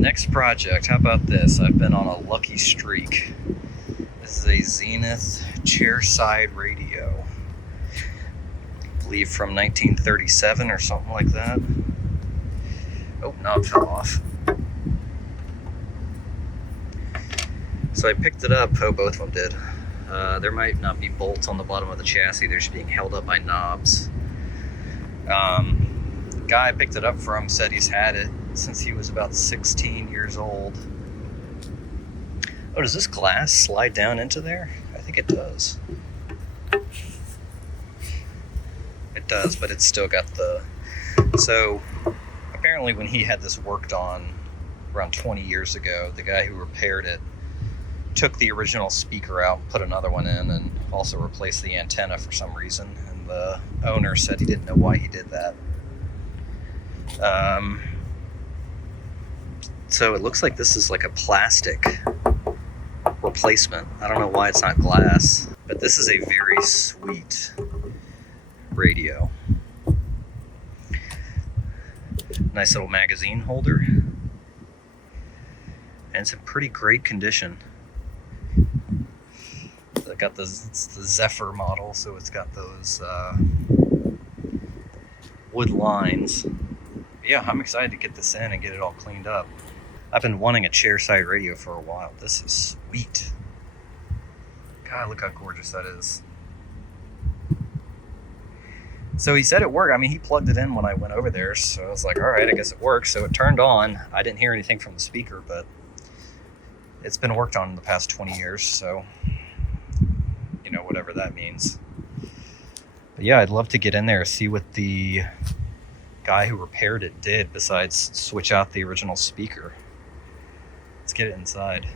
Next project, how about this? I've been on a lucky streak. This is a Zenith Chairside radio. I believe from 1937 or something like that. Oh, knob fell off. So I picked it up. Oh, both of them did. There might not be bolts on the bottom of the chassis. They're just being held up by knobs. The guy I picked it up from said he's had it since he was about 16 years old. Oh, does this glass slide down into there? I think it does. It does, but it's still got the... So, apparently when he had this worked on around 20 years ago, the guy who repaired it took the original speaker out, put another one in, and also replaced the antenna for some reason. And the owner said he didn't know why he did that. So it looks like this is like a plastic replacement. I don't know why it's not glass, but this is a very sweet radio. Nice little magazine holder. And it's in pretty great condition. I got it's the Zephyr model, so it's got those wood lines. Yeah, I'm excited to get this in and get it all cleaned up. I've been wanting a chairside radio for a while. This is sweet. God, look how gorgeous that is. So he said it worked. I mean, he plugged it in when I went over there, so I was like, all right, I guess it works. So it turned on. I didn't hear anything from the speaker, but it's been worked on in the past 20 years, so, you know, whatever that means. But yeah, I'd love to get in there, see what the guy who repaired it did besides switch out the original speaker. Let's get it inside.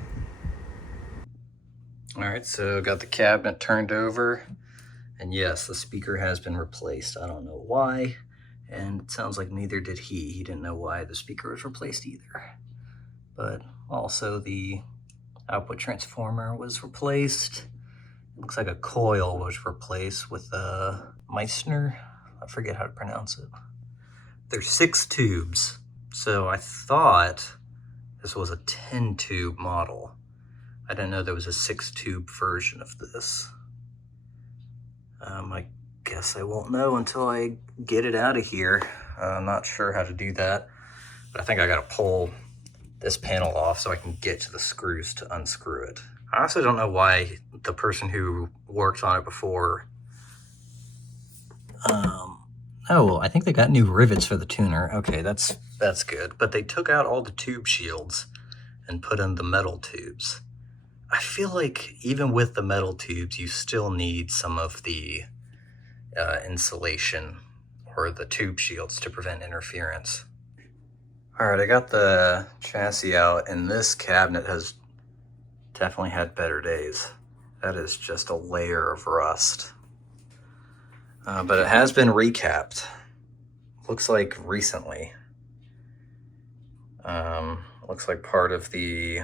All right, so got the cabinet turned over, and yes, the speaker has been replaced. I don't know why, and it sounds like neither did he. He didn't know why the speaker was replaced either. But also the output transformer was replaced. It looks like a coil was replaced with a Meissner. I forget how to pronounce it. There's 6 tubes, so I thought this was a 10-tube model. I didn't know there was a 6-tube version of this. I guess I won't know until I get it out of here. I'm not sure how to do that, but I think I gotta pull this panel off so I can get to the screws to unscrew it. I also don't know why the person who worked on it before, oh, I think they got new rivets for the tuner. Okay, that's good. But they took out all the tube shields and put in the metal tubes. I feel like even with the metal tubes, you still need some of the insulation or the tube shields to prevent interference. All right, I got the chassis out, and this cabinet has definitely had better days. That is just a layer of rust. But it has been recapped. Looks like recently. Looks like part of the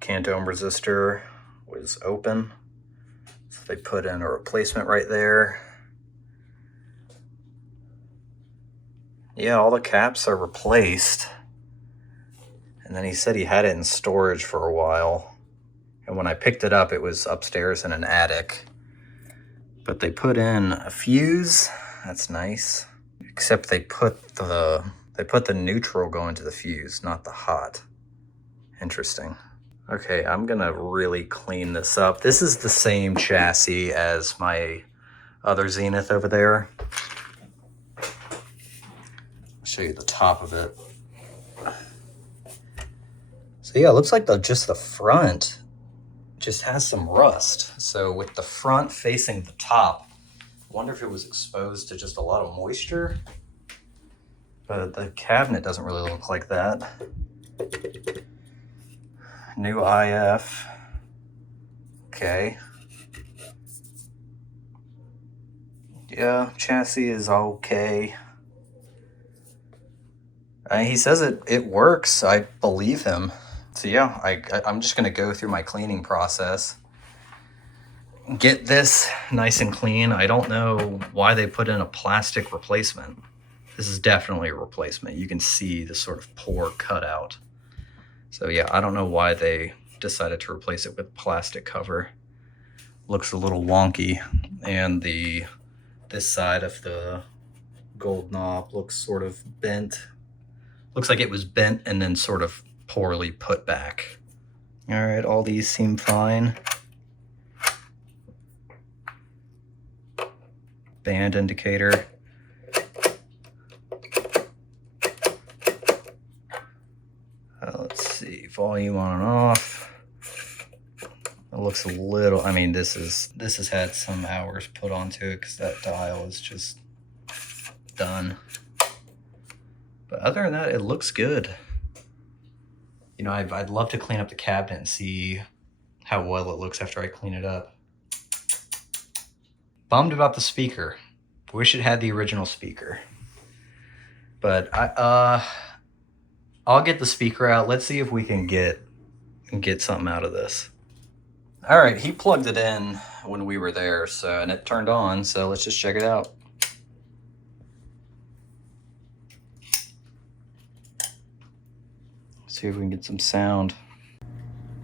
cant-ohm resistor was open. So they put in a replacement right there. Yeah, all the caps are replaced. And then he said he had it in storage for a while. And when I picked it up, it was upstairs in an attic. But they put in a fuse. That's nice. Except they put the neutral going to the fuse, not the hot. Interesting. Okay, I'm gonna really clean this up. This is the same chassis as my other Zenith over there. I'll show you the top of it. So yeah, it looks like just the front just has some rust. So with the front facing the top, I wonder if it was exposed to just a lot of moisture. But the cabinet doesn't really look like that. New IF. Okay. Yeah, chassis is okay. He says it works. I believe him. So yeah, I'm just gonna go through my cleaning process. Get this nice and clean. I don't know why they put in a plastic replacement. This is definitely a replacement. You can see the sort of pore cutout. So yeah, I don't know why they decided to replace it with plastic cover. Looks a little wonky, and this side of the gold knob looks sort of bent. Looks like it was bent and then sort of poorly put back. All right, all these seem fine. Band indicator. Let's see, volume on and off. It looks a little, I mean, this has had some hours put onto it because that dial is just done. But other than that, it looks good. You know, I'd love to clean up the cabinet and see how well it looks after I clean it up. Bummed about the speaker. Wish it had the original speaker. But I'll get the speaker out. Let's see if we can get something out of this. All right, he plugged it in when we were there, so, and it turned on, so let's just check it out. See if we can get some sound.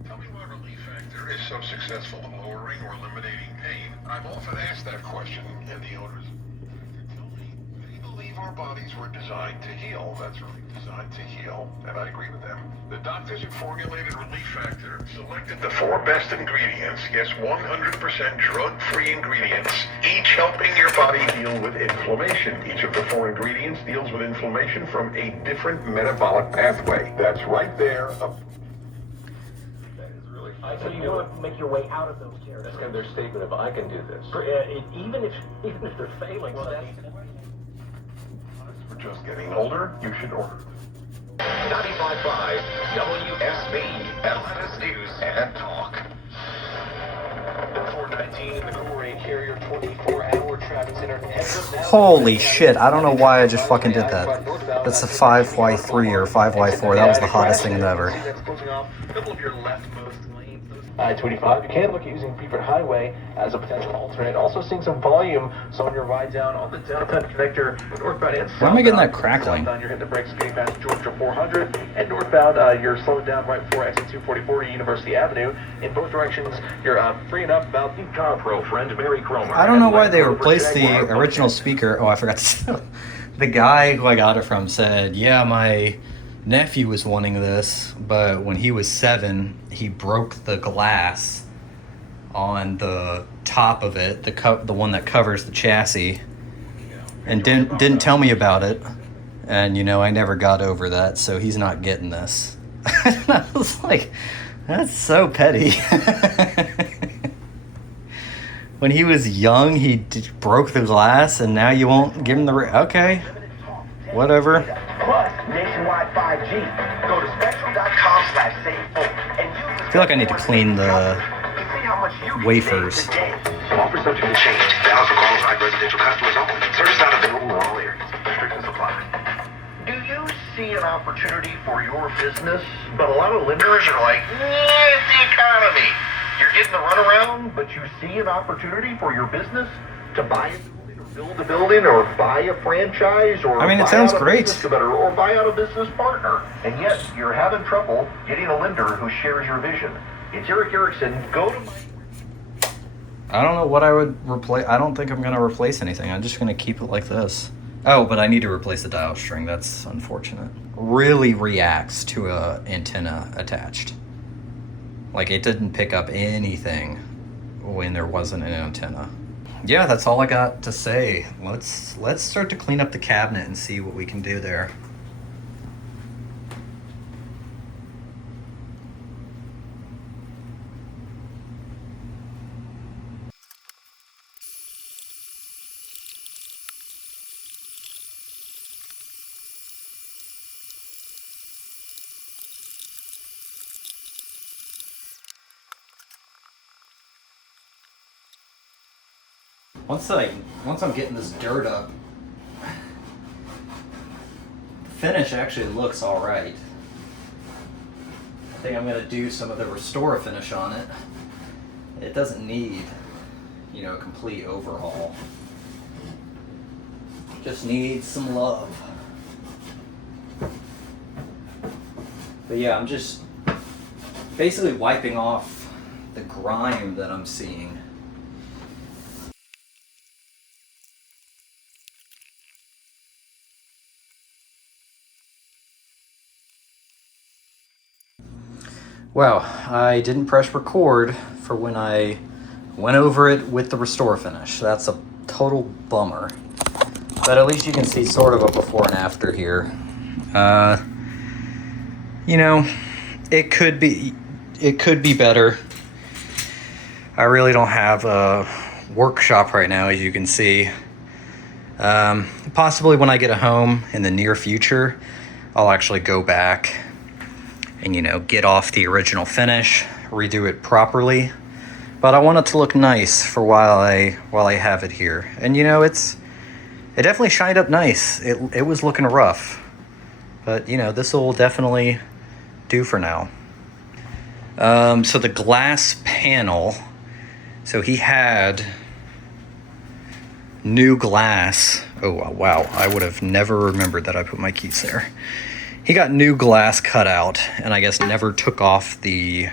Tell me why Relief Factor is so successful in lowering or eliminating pain. I've often asked that question, and the owners tell me they believe our bodies were designed to heal. That's right, designed to heal, and I agree with them. The doctors who formulated Relief Factor selected the 4 best ingredients, yes, 100% drug-free ingredients, each helping your body deal with inflammation. Each of the 4 ingredients deals with inflammation from a different metabolic pathway. That's right there. That is really fun. So you want to make your way out of those chairs. That's kind of their statement of, I can do this. Even if they're failing. Well, for just getting older, you should order. 95.5 WSB, Atlantis News and Talk. 419 in the Kool-Aid Carrier 24-hour traffic center. Holy shit, I don't know why I just fucking did that. That's a 5Y3 or 5Y4. That was the hottest thing ever. That's closing off a couple of your leftmost lanes. I-25, you can look at using Beaufort Highway as a potential alternate. Also seeing some volume, so on your ride down on the downtown connector, northbound and southbound. Why am I getting that crackling? Southbound, you're hitting the brakes getting past Georgia 400, and northbound, you're slowing down right before exit 244 to University Avenue. In both directions, you're freeing up about the car pro friend, Mary Cromer. I don't know why they replaced the original speaker. Oh, I forgot to say. The guy who I got it from said, yeah, my nephew was wanting this, but when he was 7, he broke the glass on the top of it, the one that covers the chassis, and didn't tell me about it. And you know, I never got over that, so he's not getting this. And I was like, that's so petty. When he was young, he broke the glass, and now you won't give him the okay, whatever. Plus, nationwide 5G. Go to spectrum.com/save and use I feel like I need to clean the wafers. Offer subject to change. Balance for qualified residential customers only. Service not available in all areas. Restrictions apply. Do you see an opportunity for your business? But a lot of lenders are like, yeah, it's the economy. You're getting the runaround, but you see an opportunity for your business to buy a building or build a building or buy a franchise or I mean, it buy sounds out a great. business or buy out a business partner. And yet you're having trouble getting a lender who shares your vision. It's Eric Erickson. Go to my... I don't know what I would replace. I don't think I'm going to replace anything. I'm just going to keep it like this. Oh, but I need to replace the dial string. That's unfortunate. Really reacts to a antenna attached. Like, it didn't pick up anything when there wasn't an antenna. Yeah, that's all I got to say. Let's start to clean up the cabinet and see what we can do there. Once I'm getting this dirt up, the finish actually looks all right. I think I'm gonna do some of the Restore finish on it. It doesn't need, you know, a complete overhaul. Just needs some love. But yeah, I'm just basically wiping off the grime that I'm seeing. Wow, I didn't press record for when I went over it with the restore finish. That's a total bummer. But at least you can see sort of a before and after here. You know, it could be better. I really don't have a workshop right now, as you can see. Possibly when I get a home in the near future, I'll actually go back and, you know, get off the original finish, redo it properly. But I want it to look nice for while I have it here. And you know, it definitely shined up nice. It was looking rough. But you know, this will definitely do for now. So the glass panel, so he had new glass. Oh wow, I would have never remembered that I put my keys there. He got new glass cut out, and I guess never took off the,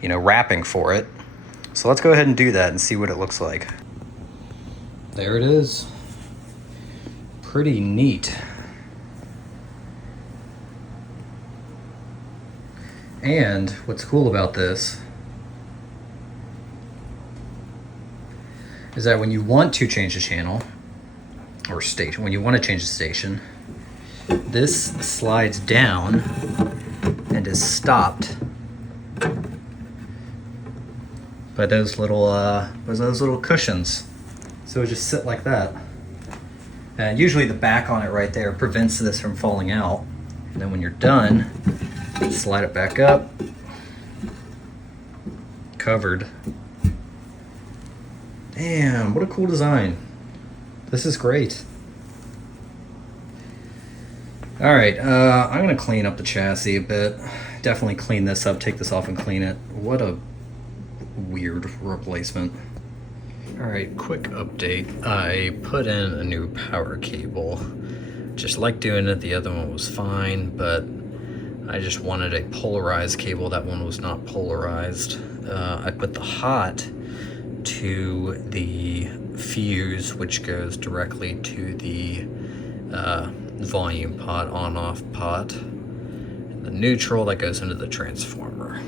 you know, wrapping for it. So let's go ahead and do that and see what it looks like. There it is. Pretty neat. And what's cool about this is that when you want to change the channel or station, when you want to change the station, this slides down and is stopped by those little cushions. So it just sit like that. And usually the back on it right there prevents this from falling out. And then when you're done, slide it back up. Covered. Damn, what a cool design. This is great. All right, I'm gonna clean up the chassis a bit. Definitely clean this up, take this off and clean it. What a weird replacement. All right, quick update. I put in a new power cable. Just like doing it, the other one was fine, but I just wanted a polarized cable. That one was not polarized. I put the hot to the fuse, which goes directly to the volume pot, on-off pot. And the neutral that goes into the transformer.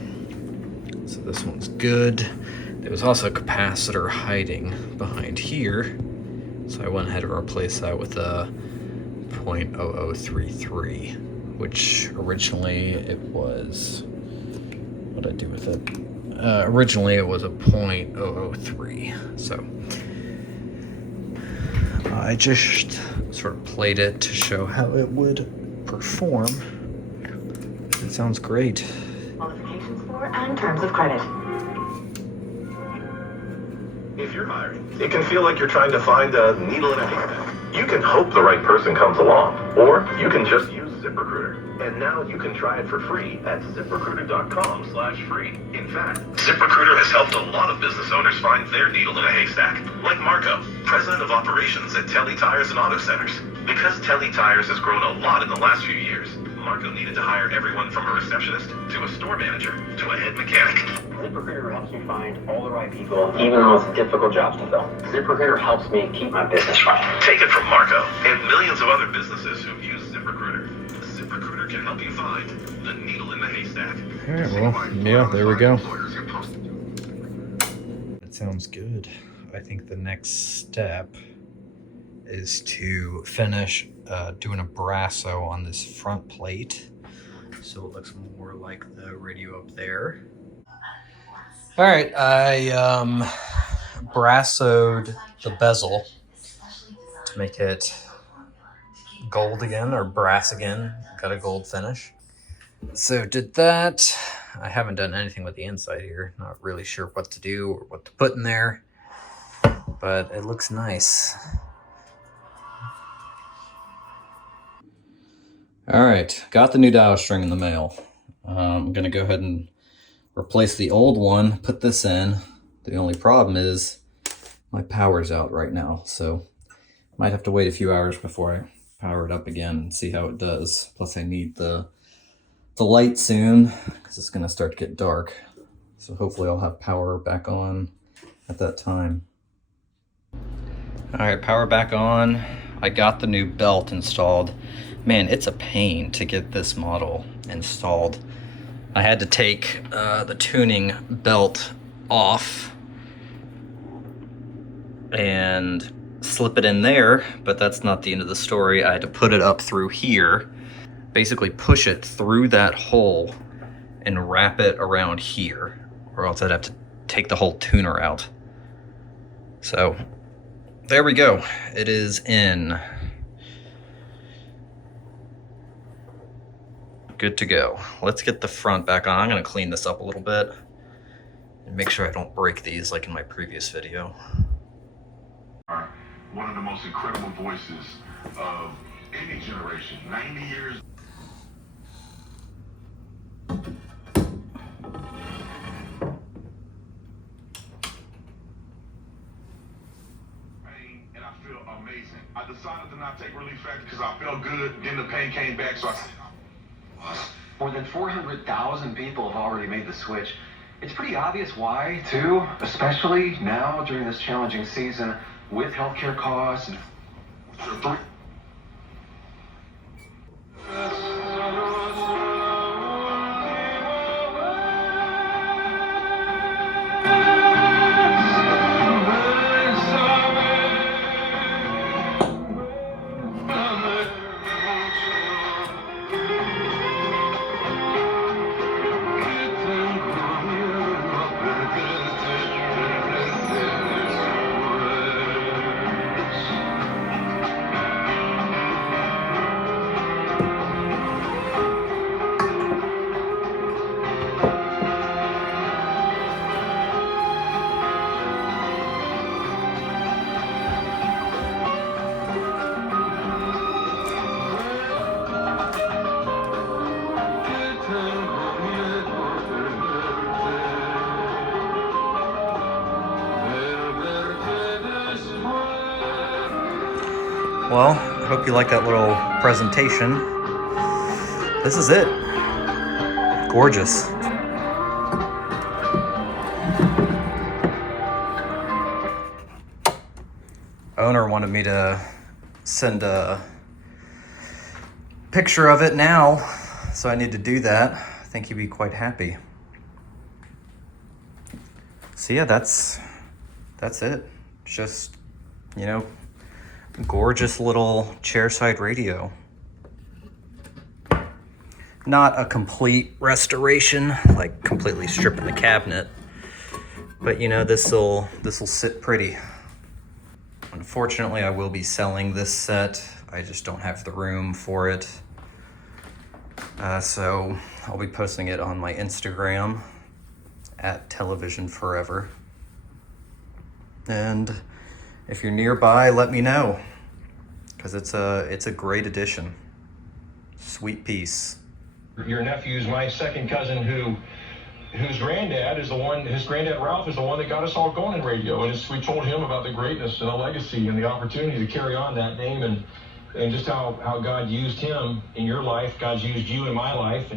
So this one's good. There was also a capacitor hiding behind here, so I went ahead and replaced that with a 0.0033, which originally it was, what did I do with it? Originally it was a 0.003, so I just sort of played it to show how it would perform. It sounds great. Qualifications for and terms of credit. If you're hiring, it can feel like you're trying to find a needle in a haystack. You can hope the right person comes along, or you can just use ZipRecruiter. And now you can try it for free at ZipRecruiter.com/free. In fact, ZipRecruiter has helped a lot of business owners find their needle in a haystack. Like Marco, president of operations at Telly Tires and Auto Centers. Because Telly Tires has grown a lot in the last few years, Marco needed to hire everyone from a receptionist to a store manager to a head mechanic. ZipRecruiter helps me find all the right people, even the most difficult jobs to fill. ZipRecruiter helps me keep my business running. Take it from Marco and millions of other businesses who've used ZipRecruiter. ZipRecruiter can help you find the needle in the haystack. All right, well, yeah, there we go. That sounds good. I think the next step is to finish doing a brasso on this front plate, so it looks more like the radio up there. All right, I brassoed the bezel to make it gold again, or brass again. Got a gold finish. So did that. I haven't done anything with the inside here. Not really sure what to do or what to put in there, but it looks nice. All right, got the new dial string in the mail. I'm gonna go ahead and replace the old one, put this in. The only problem is my power's out right now, so Might have to wait a few hours before I power it up again and see how it does. Plus I need the light soon because it's gonna start to get dark. So hopefully I'll have power back on at that time. All right, power back on. I got the new belt installed. Man, it's a pain to get this model installed. I had to take the tuning belt off and slip it in there, but that's not the end of the story. I had to put it up through here, basically push it through that hole and wrap it around here, or else I'd have to take the whole tuner out. So there we go. It is in. Good to go. Let's get the front back on. I'm gonna clean this up a little bit and make sure I don't break these like in my previous video. One of the most incredible voices of any generation. 90 years. And I feel amazing. I decided to not take relief factor because I felt good. Then the pain came back, so I said, More than 400,000 people have already made the switch. It's pretty obvious why, too, especially now during this challenging season with healthcare costs and Well, I hope you like that little presentation. This is it. Gorgeous. Owner wanted me to send a picture of it now, so I need to do that. I think he'd be quite happy. So yeah, that's it. Just, you know, gorgeous little chairside radio. Not a complete restoration, like completely stripping the cabinet, but you know, this'll sit pretty. Unfortunately, I will be selling this set. I just don't have the room for it. So I'll be posting it on my Instagram at Television Forever. And if you're nearby, let me know, because it's a great addition. Sweet piece. Your nephew's my second cousin whose granddad is the one, his granddad Ralph is the one that got us all going in radio. And we told him about the greatness and the legacy and the opportunity to carry on that name and just how God used him in your life. God's used you in my life. And